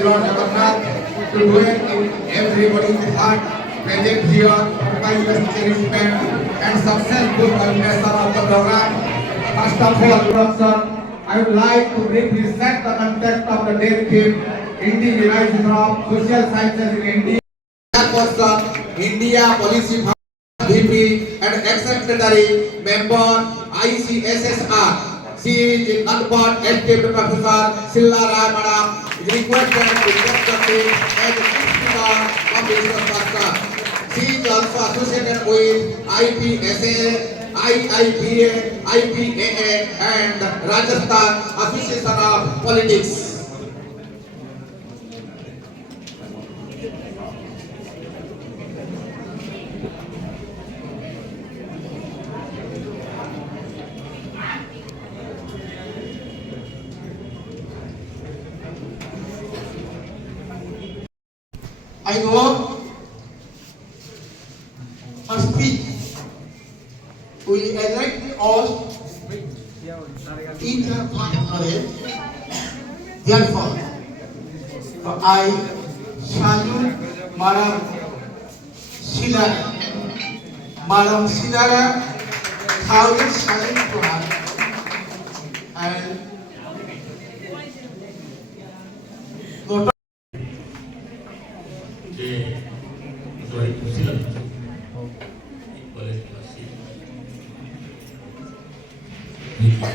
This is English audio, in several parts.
Lord Jagannath to dwell in everybody's heart, present here by the experiment and successful culmination of the program. First of all, introduction, I would like to represent the context of the day theme, Indigenization of Social Sciences in India. Person, India Policy VP and Ex-Secretary Member ICSSR. She is in unpart educated Professor Silla Rai Madam is requested to conduct as the principal of business master. She is also associated with IPSA, IIPA, IPAA and Rajasthan Association of Politics. I know a speech will elect us interparliament. Therefore, I salute Madam Sidara. Madam Sidara, thousand salute to her. And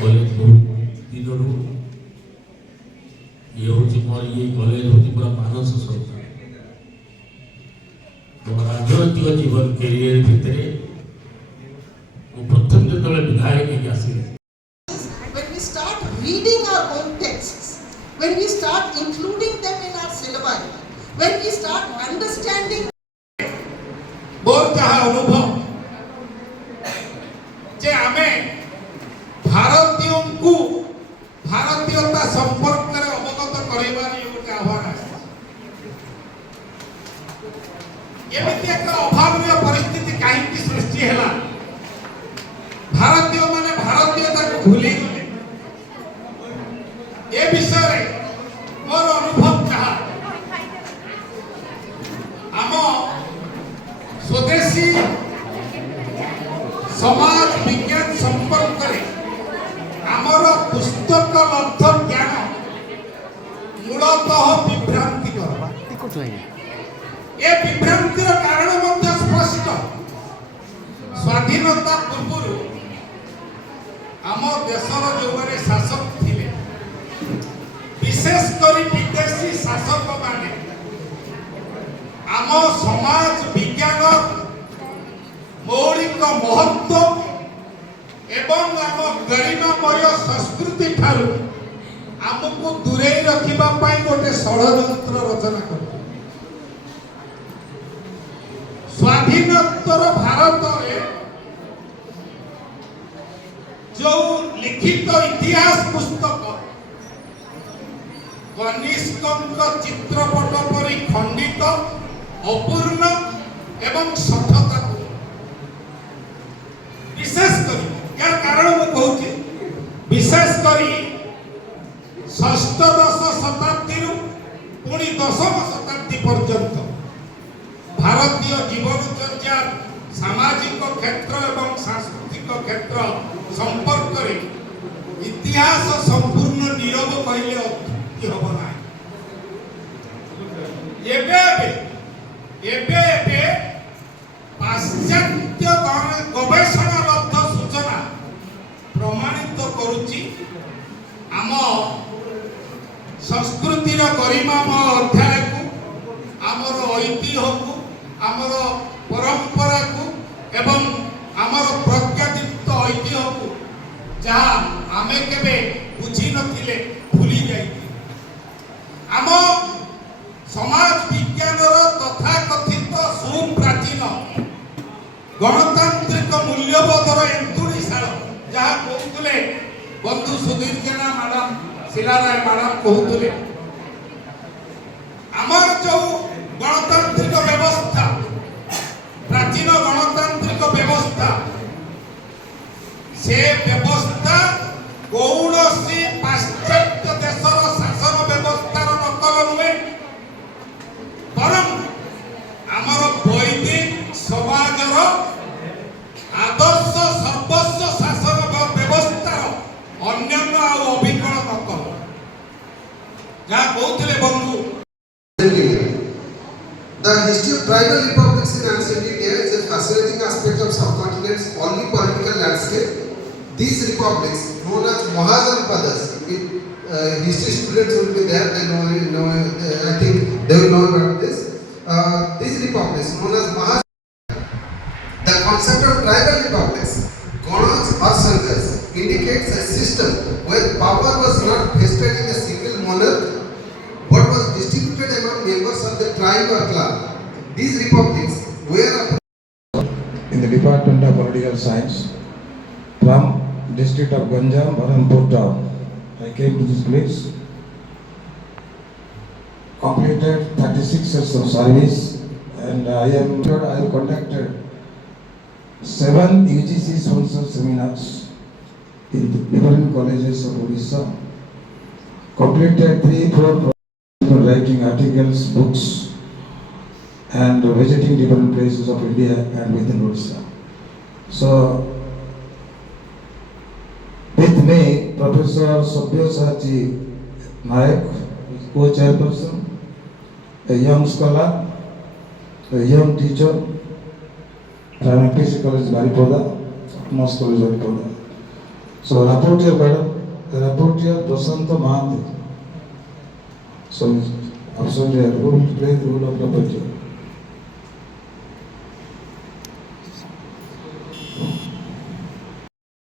college दिनरू ये होची मोर ये college होची पूरा मानस संस्था तो राजनीतिक जीवन कैरियर भितर वो प्रथम जो विधायक के आसिले when we start reading our own texts, when we start including them in our syllabi, when we start understanding बहुत जहाँ अनुभव जे हमें भारतीयों को भारतीयता संपर्क करे अवगत कराइबार एक आह्वान आसी एमिति एक अभावनीय परिस्थिति काहेकि सृष्टि हैला भारतीय माने भारतीयता को भूली गले ए विषय रे मोर अनुभव कहा आम स्वदेशी समाज विज्ञान संपर्क करे आमर पुस्तक लब्ध ज्ञान मूलतः विभ्रांतिकर ये विभ्रांतिर कारण मध्य स्पष्ट स्वाधीनता पूर्व आम देशर जो शासक थिले विशेषकर विदेशी शासक माने आम समाज विज्ञान मौलिक महत्व एवं आम गरिमामय संस्कृति ठारू आमको दूरे रखिबा पाई गोटे षड़यंत्र रचना कर स्वाधीनोत्तर भारत रे जो लिखित इतिहास पुस्तक कनिष्कଙ୍କ चित्रपट परि खंडित अपूर्ण एवं सठता विशेष करी यार कारण मैं कहूँ विशेष करी षष्ठदश शताब्दी पुणी दशम शताब्दी पर्यंत भारतीय जीवनचर्या सामाजिक क्षेत्र एवं सांस्कृतिक क्षेत्र संपर्क रे इतिहास संपूर्ण नीरव कहले अत्युक्ति हब ना एबे पाश्चात्य गवेषणा लब्ध सूचना प्रमाणित करुची आम संस्कृतिर गरिमामय अध्याय समाज विज्ञान तथाकथित सुप्राचीन गणतांत्रिक मूल्यबोधर एंतुड़ीशाल जहाँ कहते बंधु सुधीर जेना मैडम शिला राय मैडम कहते आमर जो गणतांत्रिक व्यवस्था प्राचीन गणतांत्रिक व्यवस्था से व्यवस्था कौनसी पाश्चात्य देशर शासन व्यवस्थार नकल नुहे बरं आमर वैदिक समाजर आदर्श सर्वस्व शासन व्यवस्थार अन्यान्य अभिकरण नकल जहाँ कहते बंधु The history of tribal republics in ancient India is a fascinating aspect of subcontinent's only political landscape. These republics, known as Mahajanapadas, history students will be there. They know. I think they will know about this. These republics, known as Mahajanapadas, the concept of tribal republics, Ganas or Sanghas, indicates a system where power was not vested in a single monarch, but was distributed among members of the tribe or clan. These republics were in the Department of Political Science from district of Ganjam, Berhampur town. I came to this place, completed 36 years of service, and I have conducted 7 UGC sponsored seminars in different colleges of Odisha, completed 3-4 writing articles, books, and visiting different places of India and within Odisha. So, with me, Professor Sabyasachi Nayak, co-chairperson, a young scholar, a young teacher from MPC College Baripada, Most College Baripada. So, rapporteur madam, the rapporteur Prasanta Mahanti. So, absolutely, who will play the role of rapporteur?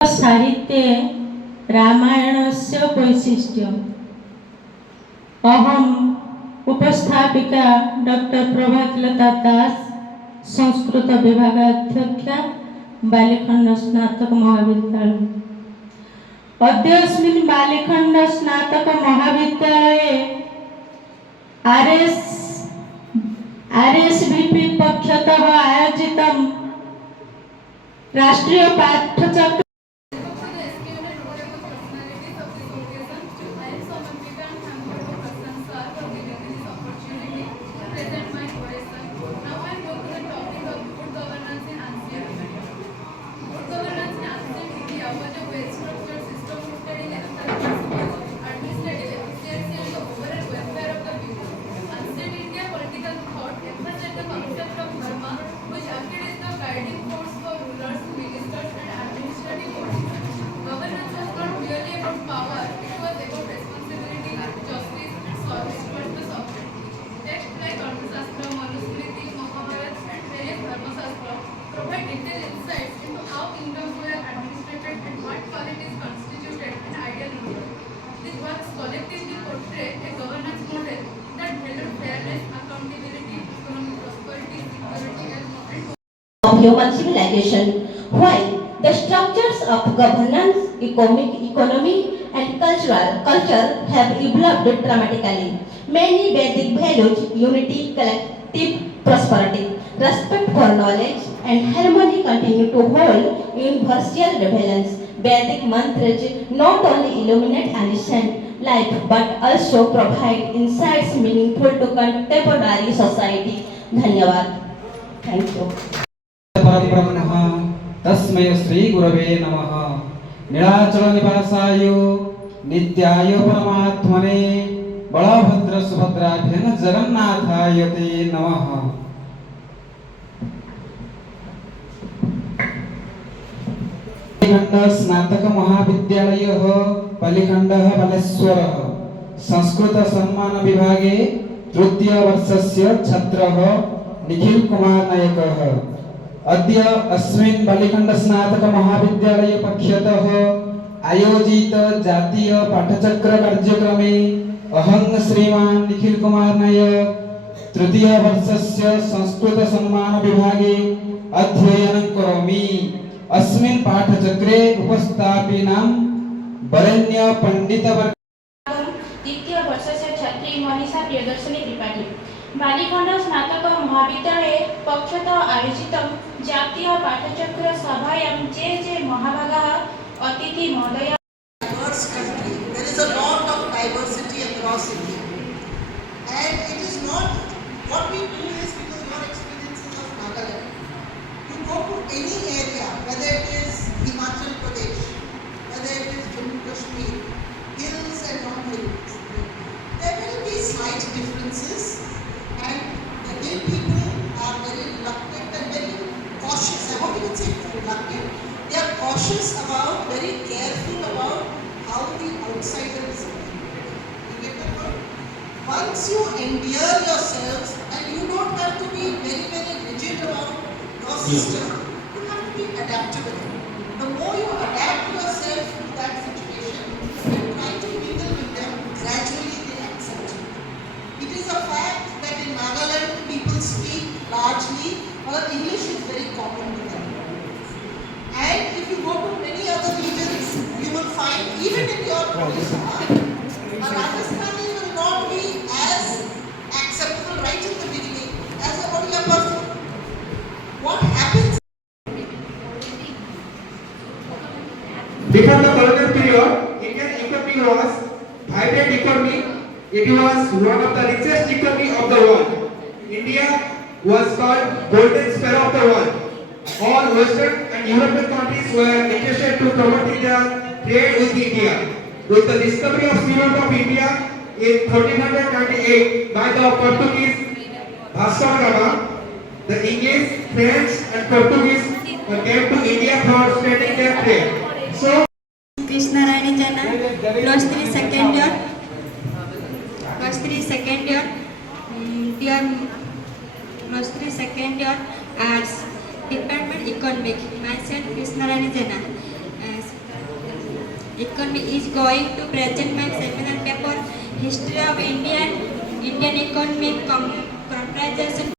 साहित्ये रामायणस्य वैशिष्ट्यम् अहम् उपस्थापिका doctor प्रभातलता दास संस्कृत विभागाध्यक्षा बालिखण्ड स्नातक महाविद्यालय अद्यस्मिन् बालिखण्ड स्नातक महाविद्यालये RSVP पक्षतः आयोजितं राष्ट्रीय पाठ्यचक्र of human civilization, while the structures of governance, economy and culture have evolved dramatically. Many Vedic values, unity, collective prosperity, respect for knowledge and harmony continue to hold universal relevance. Vedic mantras not only illuminate ancient life but also provide insights meaningful to contemporary society. Dhanyawad. Thank you. परब्रह्म तस्मै श्री गुरवे नमः नीलाचल निवासाय नित्याय परमात्मने बलभद्र सुभद्राभ्यां जगन्नाथाय ते नमः। पालिखण्ड स्नातक महाविद्यालयः पालिखण्डः बालेश्वरः संस्कृत सम्मान विभागे तृतीय वर्षस्य छात्रः निखिल कुमार नायकः अद्य अस्मिन् बालिखण्ड स्नातक महाविद्यालय पक्षतः आयोजित जातीय पाठचक्र कार्यक्रमे अहं श्रीमान निखिल कुमार नायक तृतीयवर्षस्य संस्कृतसम्मानविभागे अध्ययनं करोमि। अस्मिन् पाठचक्रे उपस्थापिनां वरेण्यपण्डितवर्ग द्वितीय वर्षस्य छात्री मनीषा प्रियदर्शनी त्रिपाठी। बालिखण्ड स्नातक महाविद्यालये पक्षतः आयोजितं जातीय पाठचक्र सभायां जे महाभागाः अतिथि महोदय diverse country. There is a lot of diversity across India. And it is not what we do is because your experiences of Nagaland. You go to any area, whether it is Himachal Pradesh, whether it is Jammu Kashmir, hills and non-hills. There will be slight differences, and the hill people are very reluctant and very cautious. I won't even say reluctant. They are cautious about, very careful about how the outsider is looking. You get the point? Once you endear yourselves, and you don't have to be very, very rigid about your system, you have to be adaptable. The more you adapt yourself to that situation and try to mingle with them, gradually they accept you. It is a fact that in Nagaland people speak largely, or English is very common to them. And if you go to many other regions, you will find even in your Rajasthan, a Rajasthani will not be as acceptable right in the beginning as a Odia person. What happens? Before the colonial period, Indian economy was vibrant economy. It was one of the richest economy of the world. India was called golden sparrow of the world. All Western and European countries were interested to promoting their trade with India. With the discovery of seaboard of India in 1498 by the Portuguese Vasco da Gama, the English, French and Portuguese came to India for spreading their trade. So, Krishna Rani Jana, plus 3 second year, plus 3 second year arts, department economic, myself Krishna Rani Jana. Economy is going to present my seminar paper, history of Indian economic comprises